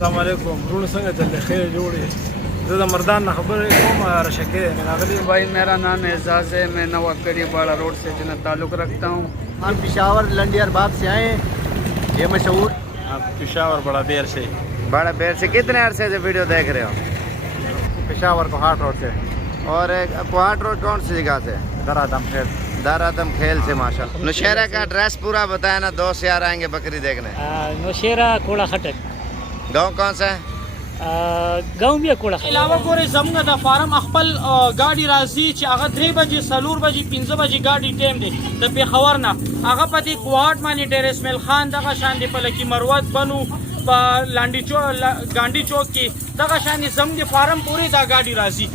السلام علیکم ورونو څنګه چل دی خیر جوړ زه د مردان نه خبرې کوم رشکې راغلی भाई मेरा नाम एजाज है। मैं नवाकड़ी बाड़ा रोड से जना ताल्लुक़ रखता हूँ। हम पिशावर लंडियर बाग से आए हैं। ये मशहूर आप पिशावर बड़ा देर से बड़ा बेर से कितने अरसे से वीडियो देख रहे हो? पिशावर को हाट रोड से और कोहाट रोड कौन सी जगह से? दरादम खेल दारादम खेल से माशाल्लाह। नौशहरा का एड्रेस पूरा बताया ना, दोस्त यार आएंगे बकरी देखने। नौशहरा कोड़ा खटक गाँव कौन सा है? गाँव भी कोड़ा علاوه ګورې زموږ د فارم خپل ګاډي راځي چې هغه 3 بجې 4 بجې 15 بجې ګاډي ټیم دی د پیښور نه هغه په دې کوهاټ باندې ډېر اسماعیل خان دغه شان دی په لکي مروت بنو په ګاندي چوک کې دغه شان دی زموږ د فارم پورې دا ګاډي راځي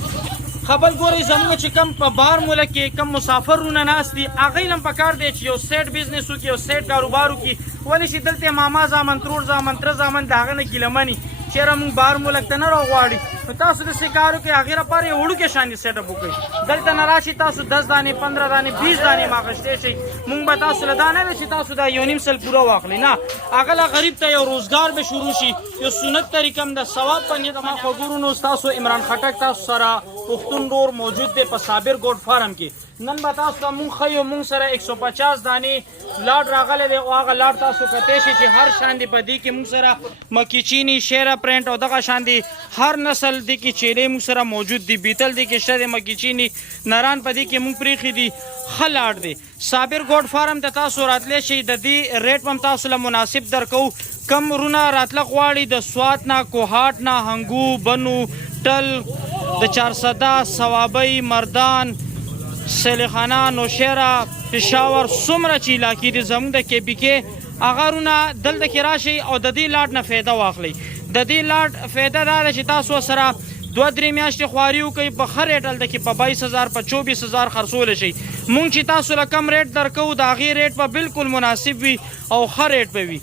خبر ګورې زموږ چې کم په بار ملک کې کم مسافرونه ناست دي هغوی هم پکار دی چې یو سیټ بزنس وکړي یو سیټ کاروبار وکړي ولې چې دلته ماما زامن ترور زامن تره زامن د هغه نه ګیلمني چیرې موږ بار ملک ته نه راغواړي نو تاسو داسې کار وکړئ هغې لپاره یې وړوکی شانې سیټ اپ وکړئ دلته نه راشي تاسو 10 دانې 15 دانې 20 دانې هم اخیستی شئ موږ به تاسو له دا نه وي چې تاسو دا 1.5 سل پوره واخلئ نه هغه له غریب ته یو روزګار به شروع شي یو سنت طریقه هم د ثواب په نیت ما خو ګورو نو تاسو عمران خټک تاسو سره پښتون ډور موجود دی په صابر ګوډ فارم کې نن به تاسو ته مونږ ښیو مونږ سره 150 دانې لاډ راغلی دی او هغه لاډ تاسو کتی شي چې هر شان دی په دې کې مونږ سره مکی چینی شیره پرنټ او دغه شان دی هر نسل دی کې چیرې مونږ سره موجود دی بیتل دی کې شته دی مکی چینی نران په دې کې مونږ پرېښي دي ښه لاډ دی صابر ګوډ فارم ته تاسو راتلی شئ د دې ریټ هم تاسو له مناسب درکو کم رونه راتله غواړي د سوات نه کوهاټ نه هنګو بنو ټل د چارسده صوابۍ مردان سلیخانه نوشهره پېښور څومره چې علاقې دي زموږ د کې پي کې هغه رونه دلته کې راشئ او د دې لاډ نه فایده واخلئ د دې لاډ فایده دا ده چې تاسو سره 2-3 میاشتې خواري وکړئ په ښه ریټ هلته کې په 22000 په 24000 خرڅولی شئ مونږ چې تاسو له کم ریټ درکوو د هغې ریټ به بالکل مناسب وي او ښه ریټ به وي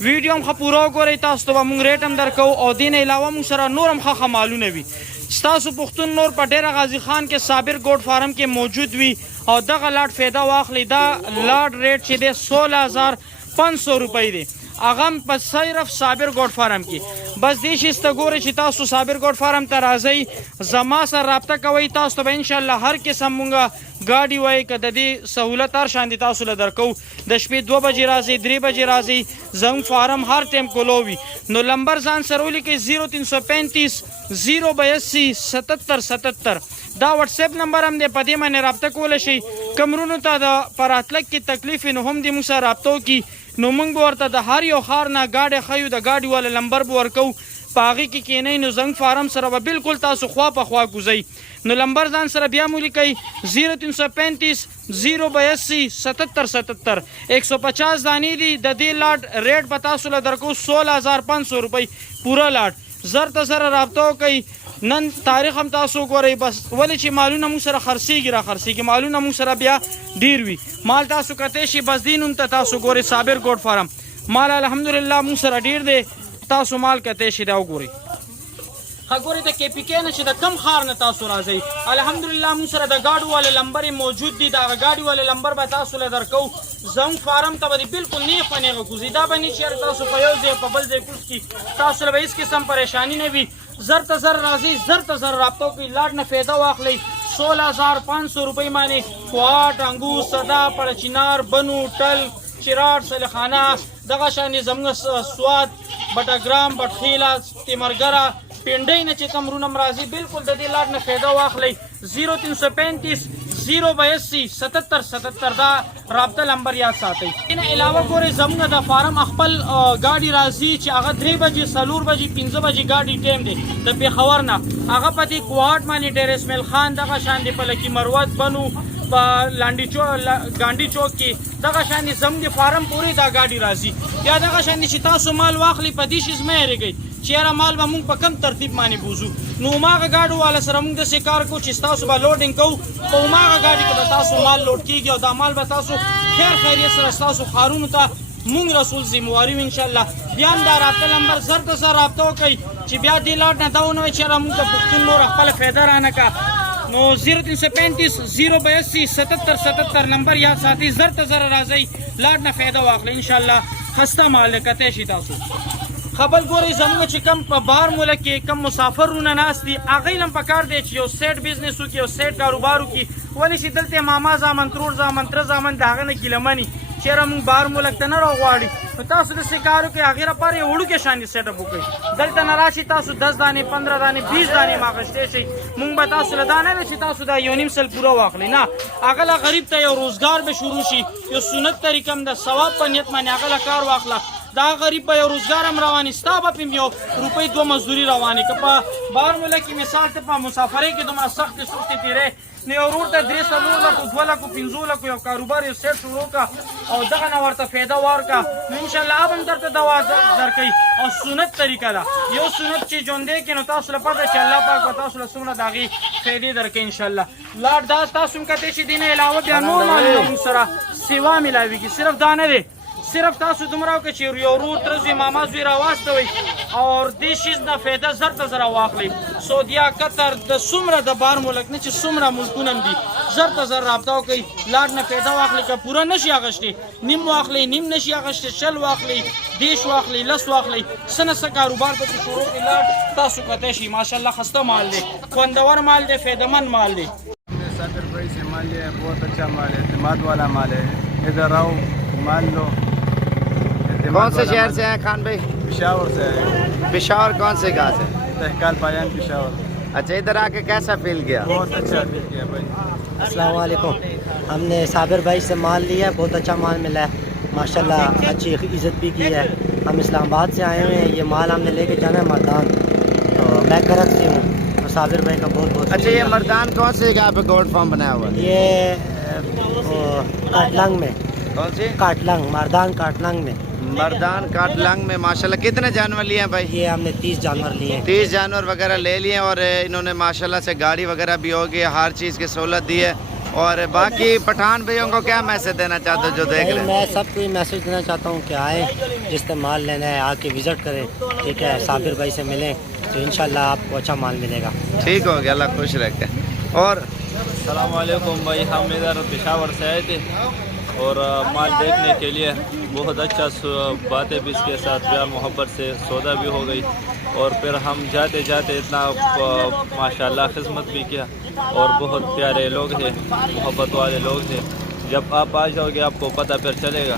ویډیو هم ښه پوره وګورئ تاسو ته به مونږ ریټ هم درکوو او دې نه علاوه مونږ سره نور هم ښه مالونه وي ستاسو پښتون نور په ډیره غازی خان کې صابر ګوډ فارم کې موجود وي او دغه لاډ فایده واخلي دا لاډ ریټ چې دی 16500 روپۍ دی هغه هم په صرف صابر ګوډ فارم کې بس دې شي ته ګورئ چې تاسو صابر ګوډ فارم ته راځئ زما سره رابطه کوئ تاسو ته به انشاءالله هر قسم مونږ ګاډي وایي که د دې سهولت هر شان دي تاسو له درکو د شپې 2 بجې راځئ 3 بجې راځئ زموږ فارم هر ټایم کولو وي نو لمبر ځان سره ولیکئ 0335 082 7777 دا واتساپ نمبر هم دی په دې باندې رابطه کولی شئ کمرونو ته د په راتلک کې تکلیف وي نو هم دې موږ سره رابطه وکړي نو موږ به ورته د هر یو ښار نه ګاډی ښیو د ګاډي والا نمبر به ورکوو په هغې کې کینئ نو زموږ فارم سره به بالکل تاسو خوا په خوا کوزئ نو لمبر ځان سره بیا مو لیکئ 0335 082 7777 150 دانې دي د دې لاډ ریټ به تاسو له درکو 16500 روپۍ پوره لاډ زر ته سره رابطه وکئ نن تاریخ هم تاسو ګورئ بس ولې چې مالونه موږ سره خرڅېږي را خرڅېږي مالونه موږ سره بیا ډېر وي مال تاسو کتی شي بس دې نوم ته تاسو ګورئ صابر ګوډ فارم مال الحمدلله موږ سره ډېر دی تاسو مال کتی شي دا وګورئ ګورئ د کې پي کې نه چې د کم ښار نه تاسو راځئ الحمدلله موږ سره د ګاډو والے لمبر موجود دي د هغه ګاډي والے لمبر به تاسو له درکو زموږ فارم ته به دې بالکل نیغ په نیغه کوزي دا به نه چې تاسو په یو ځای په بل ځای کوز کړي تاسو له به هېڅ قسم پریشاني نه وي زر ته زر راځئ زر ته زر رابطه وکړئ لاډ نه فایده واخلئ 16500 روپۍ باندې کوهاټ انګور صدا پړچینار بنو ټل چراټ سلیخانه دغه شانې زموږ سوات بټګرام بټخیله تیمرګره پنډۍ نه چې کوم رونم راځي بالکل د دې لاډ نه فایده واخلئ 0335 082 7777 دا رابطه نمبر یاد ساتئ نه علاوه ګورئ زموږ د فارم خپل ګاډي راځي چې هغه 3 بجې 4 بجې 15 بجې ګاډي ټیم دی د پیښور نه هغه په دې کوهاټ باندې ډېر اسماعیل خان دغه شان دی په لکي مروت بنو په ګاندي چوک کې دغه شان دی زموږ د فارم پورې دا ګاډي راځي یا دغه شان دی چې تاسو مال واخلئ په دې شي مه هېرېږئ چې یاره مال به موږ په کم ترتیب باندې بوځو نو هماغه ګاډو والا سره موږ داسې کار کوو چې ستاسو به لوډینګ کوو په هماغه ګاډي کې به تاسو مال لوډ کېږي او دا مال به تاسو خیر خیریت سره ستاسو ښارونو ته مونږ رسول ذمواري وي انشاءالله بیا هم دا رابطه نمبر زر ته سره رابطه وکئ چې بیا دې لاډ نه دا ونه وایي چې یاره مونږ د پښتون نور خپله فایده رانه که نو 0335 082 7777 نمبر یاد ساتئ زر ته زر راځئ لاډ نه فایده واخلئ انشاءالله خسته مال کتی شي تاسو خبل ګوري زموږ چې کم په بار ملک کې کم مسافرونه ناست دي هغوی لم پکار دی چې یو سیټ بزنس وکړي یو سیټ کاروبار وکړي ولې چې دلته ماما زامن ترور زامن تره زامن د هغه نه ګیلمني چېرې موږ بار ملک ته نه راغواړي نو تاسو داسې کار وکړئ هغې لپاره یو وړوکی شانې سیټ اپ وکړئ دلته نه راشي تاسو 10 دانې 15 دانې 20 دانې م اخیستی شئ موږ به تاسو له دا نه وي چې تاسو دا 1.5 سل پوره واخلئ نه هغه له غریب ته یو روزګار به شروع شي یو سنت طریقه هم د ثواب په نیت باندې هغه له کار واخله دا غریب به یو روزګار هم رواني ستا به پې یو روپۍ 2 مزدوري رواني که په بهر ملک کې مثال ته په مسافرۍ کې دومره سختې سختې تېرې نو یو ورور ته 3 4 لکو 2 لکو 15 لکو یو کاروبار یو سیټ شروع کا او دغه نه ورته فایده ورکا نو انشاءالله اب هم درته دوا درکوي او سنت طریقه ده یو سنت چې ژوندی کې نو تاسو له پته چې الله پاک به تاسو له څومره د هغې فایدې درکوي انشاءالله لاړ دا تاسو هم کتی شي دې نه علاوه بیا نور معلومات سره سیوا میلاویږي صرف دا نه دی صرف تاسو دومره وکړئ چې یو ورور تره زوی ماما زوی راواستوئ او دې شیز نه فایده زر ته زر واخلئ سعودیا قطر د څومره د بار ملک نه چې څومره ملکونه هم دي زر ته زر رابطه وکړئ لاړ نه فایده واخلئ که پوره نشي اخیستی نیم واخلئ نیم نشي اخیستی 100 واخلئ 10 واخلئ 10 واخلئ څه نه څه کاروبار پکې شروع کړئ لاړ تاسو کتی شئ ماشاءالله خسته مال دی خوندور مال دی فایدهمند مال دی صابر بھائی سے مال لیا ہے بہت اچھا مال ہے اعتماد والا مال ہے ادھر آؤ مال لو کون سے شہر سے ہیں خان بھائی پشاور سے ہے پشاور کون سے گاہ سے تہکال پایان پشاور اچھا ادھر آ کے کیسا فیل کیا بہت اچھا فیل کیا بھائی السلام علیکم ہم نے صابر بھائی سے مال لیا ہے بہت اچھا مال ملا ہے ماشاءاللہ اچھی عزت بھی کی ہے ہم اسلام آباد سے آئے ہوئے ہیں یہ مال ہم نے لے کے جانا ہے مردان تو میں کرک سے ہوں صابر بھائی کا بہت بہت اچھا یہ مردان کون سی جگہ پہ گولڈ فارم بنایا ہوا ہے یہ کاٹلنگ میں کون سی کاٹلنگ مردان کاٹلنگ میں مردان کاٹلنگ میں ماشاءاللہ کتنے جانور لیے ہیں بھائی یہ ہم نے 30 جانور لیے ہیں 30 جانور وغیرہ لے لیے ہیں اور انہوں نے ماشاءاللہ سے گاڑی وغیرہ بھی ہوگی ہر چیز کی سہولت دی ہے اور باقی پٹھان بھائیوں کو کیا میسج دینا چاہتے ہو جو دیکھ رہے ہیں میں سب کو یہ میسج دینا چاہتا ہوں کہ آئیں جس سے مال لینا ہے آ کے وزٹ کریں ٹھیک ہے صابر بھائی سے ملیں تو انشاءاللہ آپ کو اچھا مال ملے گا ٹھیک ہو گیا اللہ خوش رکھے اور السلام علیکم بھائی ہم ادھر پشاور سے آئے تھے اور مال دیکھنے کے لیے بہت اچھا باتیں بھی اس کے ساتھ پیار محبت سے سودا بھی ہو گئی اور پھر ہم جاتے جاتے اتنا ماشاءاللہ خدمت بھی کیا اور بہت پیارے لوگ ہیں محبت والے لوگ ہیں جب آپ آ جاؤ گے آپ کو پتہ پھر چلے گا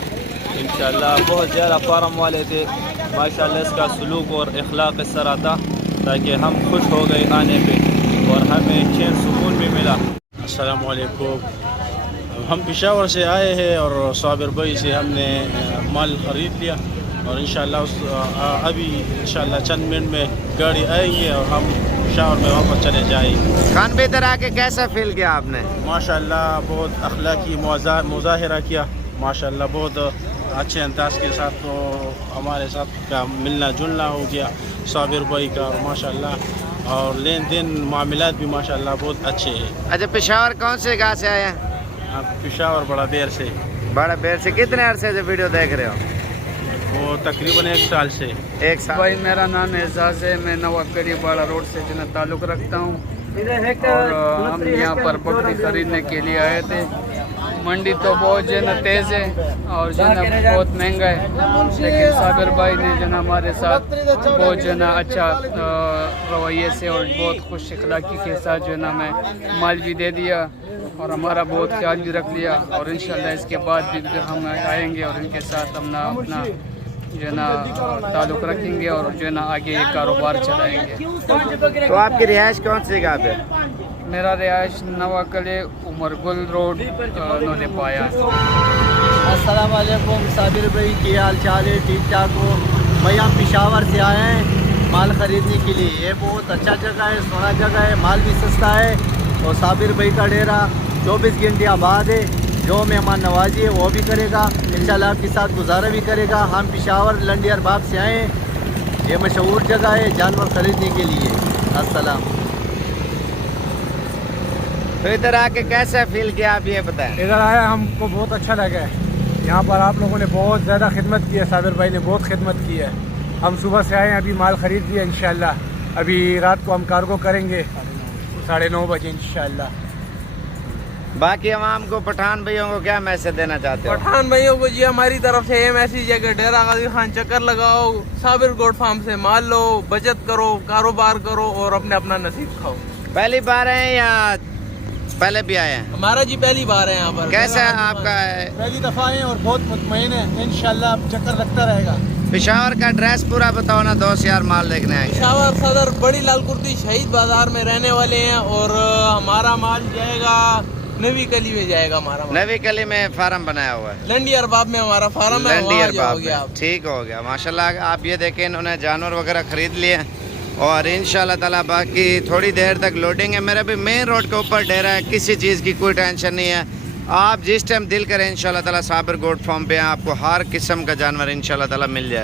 انشاءاللہ بہت زیادہ فارم والے تھے ماشاءاللہ اس کا سلوک اور اخلاق اس طرح تھا تاکہ ہم خوش ہو گئے آنے پہ اور ہمیں چین سکون بھی ملا. السلام علیکم. ہم پشاور سے آئے ہیں اور صابر بھائی سے ہم نے مال خرید لیا اور انشاءاللہ ابھی انشاءاللہ چند منٹ میں گاڑی آئیں گے اور ہم پشاور میں واپس چلے جائیں گے. خان بھائی ادھر آ کے کیسا فیل کیا آپ نے؟ ماشاءاللہ بہت اخلاقی مظاہرہ کیا ماشاءاللہ بہت اچھے انداز کے ساتھ تو ہمارے ساتھ کا ملنا جلنا ہو گیا صابر بھائی کا اور ماشاءاللہ اور لین دین معاملات بھی ماشاءاللہ بہت اچھے ہیں. اچھا پشاور کون سے گاہ سے آئے ہیں؟ آپ پشاور بڑا دیر سے. بڑا دیر سے کتنے عرصے سے ویڈیو دیکھ رہے ہو؟ وہ تقریباً 1 سال سے. 1 سال. بھائی میرا نام اعزاز ہے میں نوابگڑھی باڑہ روڈ سے جو تعلق رکھتا ہوں اور ہم یہاں پر بکری خریدنے کے لیے آئے تھے. منڈی تو بہت جو ہے نا تیز ہے اور جو ہے نا بہت مہنگا ہے لیکن صابر بھائی نے جو ہے نا ہمارے ساتھ بہت جو ہے نا اچھا رویے سے اور بہت خوش اخلاقی کے ساتھ جو ہے نا ہمیں مال بھی دے دیا اور ہمارا بہت خیال بھی رکھ لیا اور انشاءاللہ اس کے بعد بھی ہم آئیں گے اور ان کے ساتھ ہم اپنا جو ہے نا تعلق رکھیں گے اور جو ہے نا آگے یہ کاروبار چلائیں گے. تو آپ کی رہائش کون سی جگہ پہ؟ میرا رہائش نواکلے عمر گل روڈ نونے پایا. السلام علیکم صابر بھائی کی حال چال ہے؟ ٹھیک ٹھاک ہو؟ بھائی ہم پشاور سے آئے ہیں مال خریدنے کے لیے. یہ بہت اچھا جگہ ہے سونا جگہ ہے مال بھی سستا ہے اور صابر بھائی کا ڈیرا 24 گھنٹے آباد ہے. جو مہمان نوازی ہے وہ بھی کرے گا انشاءاللہ آپ کے ساتھ گزارا بھی کرے گا. ہم پشاور لنڈی ارباب سے آئے ہیں یہ مشہور جگہ ہے جانور خریدنے کے لیے. السلام. تو ادھر آ کے کیسا فیل کیا آپ یہ بتائیں؟ ادھر آیا ہم کو بہت اچھا لگا ہے. یہاں پر آپ لوگوں نے بہت زیادہ خدمت کی ہے. صابر بھائی نے بہت خدمت کی ہے. ہم صبح سے آئے ہیں ابھی مال خرید لیا انشاءاللہ. ابھی رات کو ہم کارگو کریں گے 9:30 بجے انشاءاللہ. बाकी आवाम को, पठान भाइयों को क्या मैसेज देना चाहते हो? पठान भाइयों को जी हमारी तरफ से ये मैसेज है कि डेरा गाजी खान चक्कर लगाओ, साबिर गोट फार्म से माल लो, बचत करो, कारोबार करो और अपने अपना नसीब खाओ। पहली बार है या पहले भी आए हैं? हमारा जी पहली बार है यहाँ पर। कैसा है आपका? पहली दफ़ा आए और बहुत मुतमईन है, इंशाल्लाह चक्कर लगता रहेगा। पेशावर का ड्रेस पूरा बताओ ना, दोस्त यार माल देखने आएंगे। पेशावर सदर बड़ी लाल कुर्ती शहीद बाजार में रहने वाले हैं और हमारा माल जाएगा नवी कली में, जाएगा हमारा माल। नवी कली में फार्म बनाया हुआ है, लंडी अरबाब में हमारा फार्म है, लंडी वहाँ अरबाब जाओगे आप। में। ठीक हो गया माशाल्लाह। आप ये देखें, इन्होंने जानवर वगैरह खरीद लिए और इंशाल्लाह ताला बाकी थोड़ी देर तक लोडिंग है। मेरे भी मेन रोड के ऊपर डेरा है, किसी चीज़ की कोई टेंशन नहीं है। आप जिस टाइम दिल करें इंशाल्लाह ताला साबिर गोट फार्म पे आपको हर किस्म का जानवर इंशाल्लाह ताला मिल जाए।